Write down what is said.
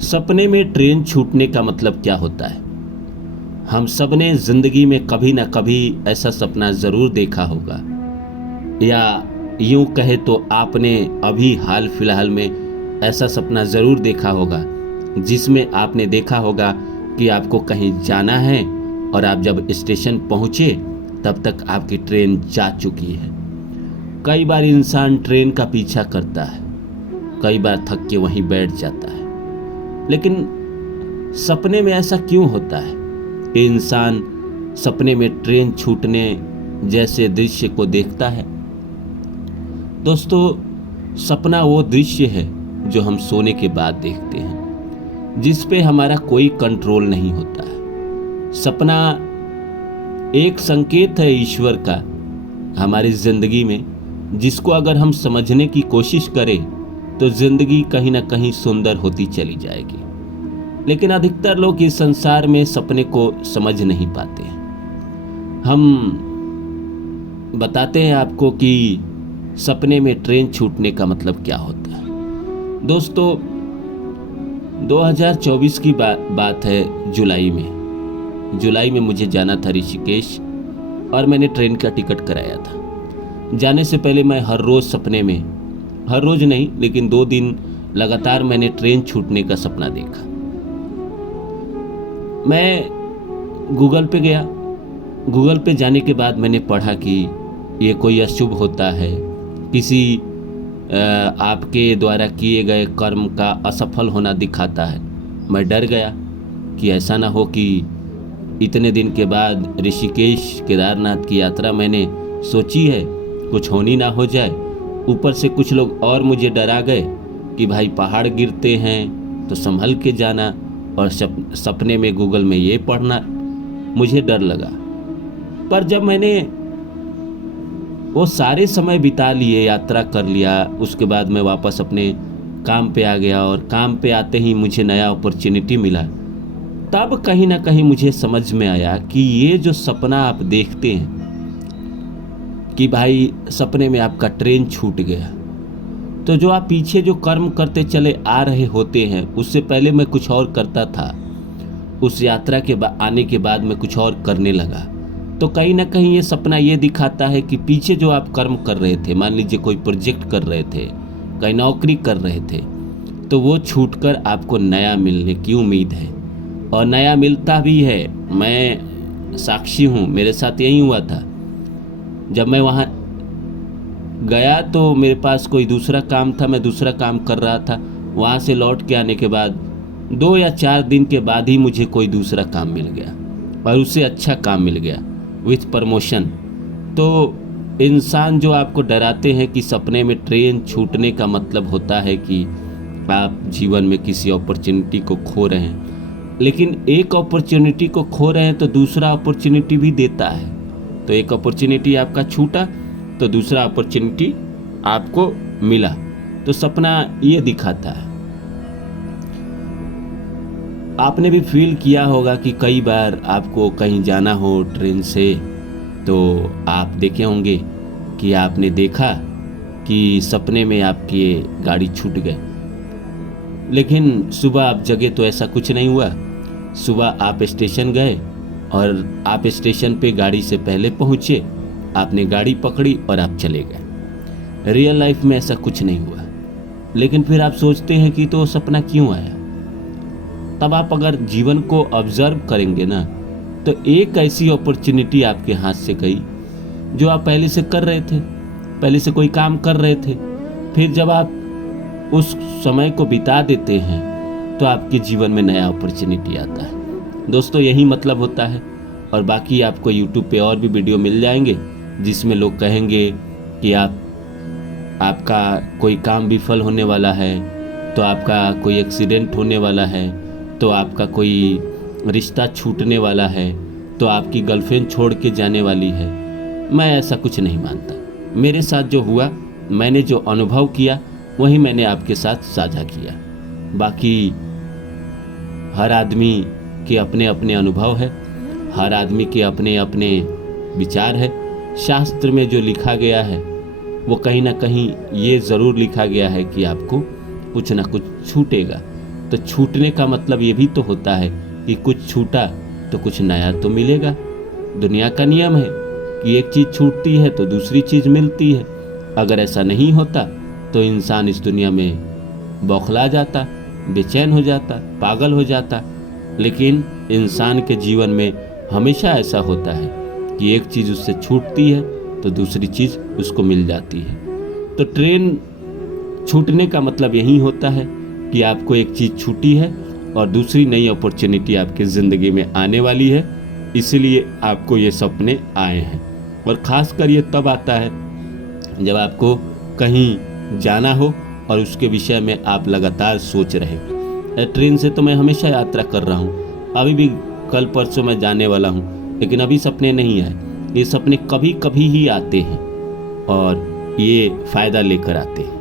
सपने में ट्रेन छूटने का मतलब क्या होता है? हम सब ने जिंदगी में कभी ना कभी ऐसा सपना जरूर देखा होगा, या यूं कहे तो आपने अभी हाल फिलहाल में ऐसा सपना जरूर देखा होगा जिसमें आपने देखा होगा कि आपको कहीं जाना है और आप जब स्टेशन पहुंचे तब तक आपकी ट्रेन जा चुकी है। कई बार इंसान ट्रेन का पीछा करता है, कई बार थक के वहीं बैठ जाता है, लेकिन सपने में ऐसा क्यों होता है कि इंसान सपने में ट्रेन छूटने जैसे दृश्य को देखता है? दोस्तों, सपना वो दृश्य है जो हम सोने के बाद देखते हैं, जिस पे हमारा कोई कंट्रोल नहीं होता है। सपना एक संकेत है ईश्वर का हमारी जिंदगी में, जिसको अगर हम समझने की कोशिश करें तो जिंदगी कहीं ना कहीं सुंदर होती चली जाएगी। लेकिन अधिकतर लोग इस संसार में सपने को समझ नहीं पाते हैं। हम बताते हैं आपको कि सपने में ट्रेन छूटने का मतलब क्या होता है। दोस्तों, 2024 की बात है। जुलाई में मुझे जाना था ऋषिकेश, और मैंने ट्रेन का टिकट कराया था। जाने से पहले मैं हर रोज़ सपने में, हर रोज़ नहीं लेकिन 2 दिन लगातार मैंने ट्रेन छूटने का सपना देखा। मैं गूगल पे गया। गूगल पे जाने के बाद मैंने पढ़ा कि ये कोई अशुभ होता है, किसी आपके द्वारा किए गए कर्म का असफल होना दिखाता है। मैं डर गया कि ऐसा ना हो कि इतने दिन के बाद ऋषिकेश केदारनाथ की यात्रा मैंने सोची है, कुछ होनी ना हो जाए। ऊपर से कुछ लोग और मुझे डरा गए कि भाई पहाड़ गिरते हैं तो संभल के जाना, और सपने में गूगल में ये पढ़ना। मुझे डर लगा। पर जब मैंने वो सारे समय बिता लिए, यात्रा कर लिया, उसके बाद मैं वापस अपने काम पे आ गया, और काम पे आते ही मुझे नया अपॉर्चुनिटी मिला। तब कहीं ना कहीं मुझे समझ में आया कि ये जो सपना आप देखते हैं कि भाई सपने में आपका ट्रेन छूट गया, तो जो आप पीछे जो कर्म करते चले आ रहे होते हैं, उससे पहले मैं कुछ और करता था। उस यात्रा के आने के बाद मैं कुछ और करने लगा। तो कहीं ना कहीं ये सपना ये दिखाता है कि पीछे जो आप कर्म कर रहे थे, मान लीजिए कोई प्रोजेक्ट कर रहे थे, कहीं नौकरी कर रहे थे, तो वो छूटकर आपको नया मिलने की उम्मीद है, और नया मिलता भी है। मैं साक्षी हूँ, मेरे साथ यही हुआ था। जब मैं वहाँ गया तो मेरे पास कोई दूसरा काम था, मैं दूसरा काम कर रहा था। वहाँ से लौट के आने के बाद 2 या 4 दिन के बाद ही मुझे कोई दूसरा काम मिल गया, और उससे अच्छा काम मिल गया विथ प्रमोशन। तो इंसान जो आपको डराते हैं कि सपने में ट्रेन छूटने का मतलब होता है कि आप जीवन में किसी अपॉर्चुनिटी को खो रहे हैं, लेकिन एक अपॉर्चुनिटी को खो रहे हैं तो दूसरा अपॉर्चुनिटी भी देता है। तो एक अपॉर्चुनिटी आपका छूटा तो दूसरा अपॉर्चुनिटी आपको मिला। तो सपना ये दिखाता है। आपने भी फील किया होगा कि कई बार आपको कहीं जाना हो ट्रेन से, तो आप देखे होंगे कि आपने देखा कि सपने में आपकी गाड़ी छूट गई, लेकिन सुबह आप जगे तो ऐसा कुछ नहीं हुआ। सुबह आप स्टेशन गए और आप स्टेशन पे गाड़ी से पहले पहुंचे, आपने गाड़ी पकड़ी और आप चले गए। रियल लाइफ में ऐसा कुछ नहीं हुआ, लेकिन फिर आप सोचते हैं कि तो सपना क्यों आया। तब आप अगर जीवन को ऑब्जर्व करेंगे ना, तो एक ऐसी अपॉर्चुनिटी आपके हाथ से गई जो आप पहले से कर रहे थे, पहले से कोई काम कर रहे थे। फिर जब आप उस समय को बिता देते हैं तो आपके जीवन में नया अपॉर्चुनिटी आता है। दोस्तों, यही मतलब होता है। और बाकी आपको YouTube पे और भी वीडियो मिल जाएंगे जिसमें लोग कहेंगे कि आपका कोई भी विफल होने वाला है, तो आपका कोई एक्सीडेंट होने वाला है, तो आपका कोई रिश्ता छूटने वाला है, तो आपकी गर्लफ्रेंड छोड़ के जाने वाली है। मैं ऐसा कुछ नहीं मानता। मेरे साथ जो हुआ, मैंने जो अनुभव किया, वही मैंने आपके साथ साझा किया। बाकी हर आदमी के अपने अपने अनुभव है, हर आदमी के अपने अपने विचार है। शास्त्र में जो लिखा गया है वो कहीं ना कहीं ये ज़रूर लिखा गया है कि आपको कुछ ना कुछ छूटेगा। तो छूटने का मतलब ये भी तो होता है कि कुछ छूटा तो कुछ नया तो मिलेगा। दुनिया का नियम है कि एक चीज़ छूटती है तो दूसरी चीज़ मिलती है। अगर ऐसा नहीं होता तो इंसान इस दुनिया में बौखला जाता, बेचैन हो जाता, पागल हो जाता। लेकिन इंसान के जीवन में हमेशा ऐसा होता है कि एक चीज़ उससे छूटती है तो दूसरी चीज़ उसको मिल जाती है। तो ट्रेन छूटने का मतलब यही होता है कि आपको एक चीज़ छूटी है और दूसरी नई अपॉर्चुनिटी आपकी ज़िंदगी में आने वाली है, इसलिए आपको ये सपने आए हैं। और ख़ासकर ये तब आता है जब आपको कहीं जाना हो और उसके विषय में आप लगातार सोच रहे। ट्रेन से तो मैं हमेशा यात्रा कर रहा हूँ, अभी भी कल परसों मैं जाने वाला हूँ, लेकिन अभी सपने नहीं आए। ये सपने कभी कभी ही आते हैं और ये फ़ायदा लेकर आते हैं।